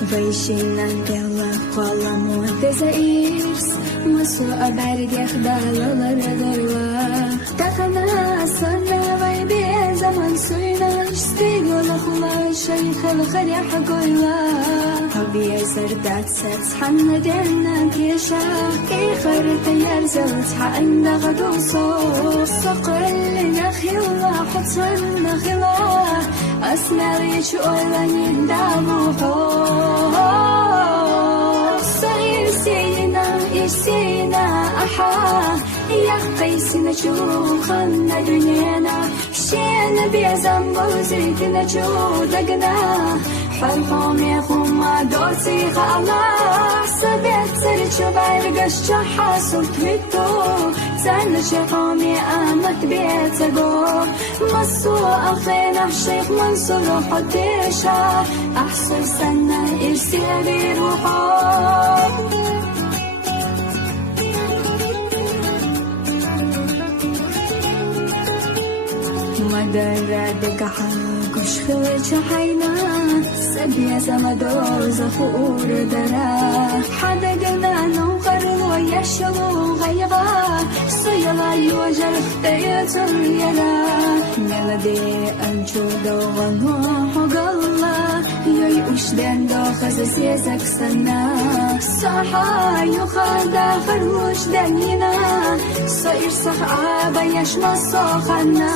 Вайшина бела кола муатеза ирс Масу абарид яхдала радойла Тахана сана вайбе zaman suyna Стигла хула шайха лхаря хагойла Хабия сардат сарс حنا دينا كيشا إخر تيار زلت حقنا غدوصو صقل نخيلا حطن نخيلا أسمع ريش أولا يندامو صير سينا أحا يا قيسنا شوخنا دنيانا شينا بيزن بوزيتنا شو دقنا حلهم يخوم دوسي خالا سبيت سرت شباير قشة حاسوت بيتو زن شيخومي آمت بيتقو مصو أخينا الشيخ منصور حديشا أحسن سنة إرسي بروحو مدرة دقحة كشخلة شحينا سبيا سمدو زفور درا حدا قلنا نوخر ويشلو غيغا سيلا يوجر اختيتر يلا ملدي أنشو دوغنو حقلا يوي أشدان دو خزسي زكسنا صحا يخادا خروش دانينا صير صحابا يشمى صوخنا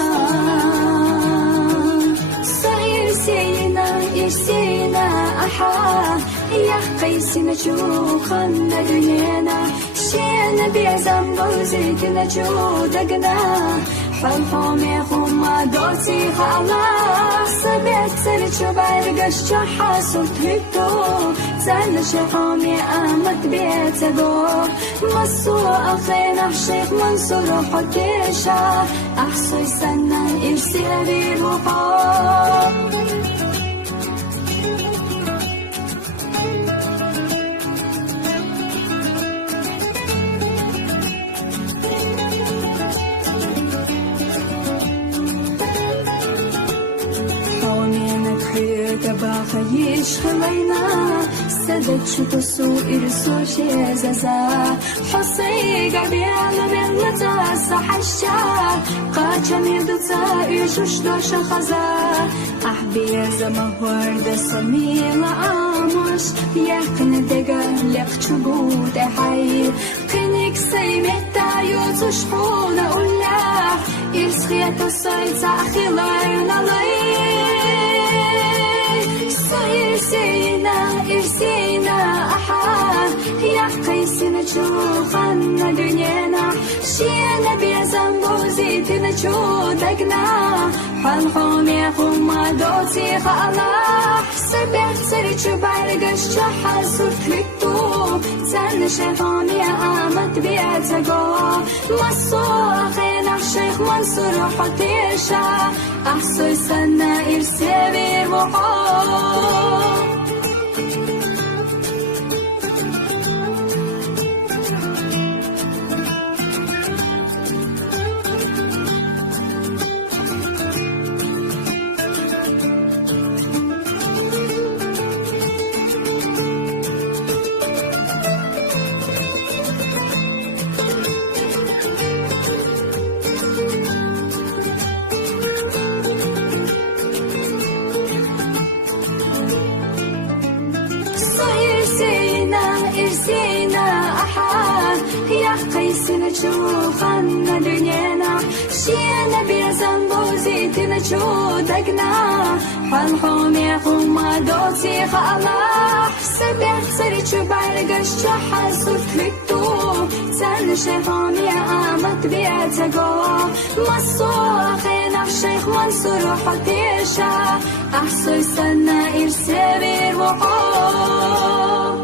سينا أحا يا قيسنا شوخنا دنيانا شينا بيزن بوزيتنا شو دقنا حلهم يخوم دوتي خالا سبيت سرت شباير قشة حاسوت بيتو زن شيخومي آمت بيتقو مصو أخينا الشيخ منصور حديشا أحسوي سنة إرسي بروحو خيش خلينا سدد شتسو إرسو شيزازا حصي قبيل بلتا صحشا قاچا ميدوتا إيشوش دوش خزا أحبي زمهور سميلا آموش يقن دقا لقشو بود حي قنك سيمتا يوتوش خونا أولا إرسخيتا سايتا أخيلارنا لي إرسينا أحا يا قيسنا شوخنا دنيانا شينا بيزن بوزيتنا شو دقنا حلهم يخوم دوتي خالا سبيت سرت شباير قشة حاسوت بيتو زن شيخومي آمت بيتقو مصو أخينا الشيخ منصور حديشا أحسوي سنة إرسي بروحو إرسينا أحا يا قيسنا شوخنا دنيانا شينا بيزن بوزيتنا شو دقنا حلهم يخوم دوتي خالا سبيت سرت شباير قشة حاسوت بيتو زن شيخومي آمت بيتقو مصو أخينا الشيخ منصور حديشا أحسوي سنة إرسي بروحو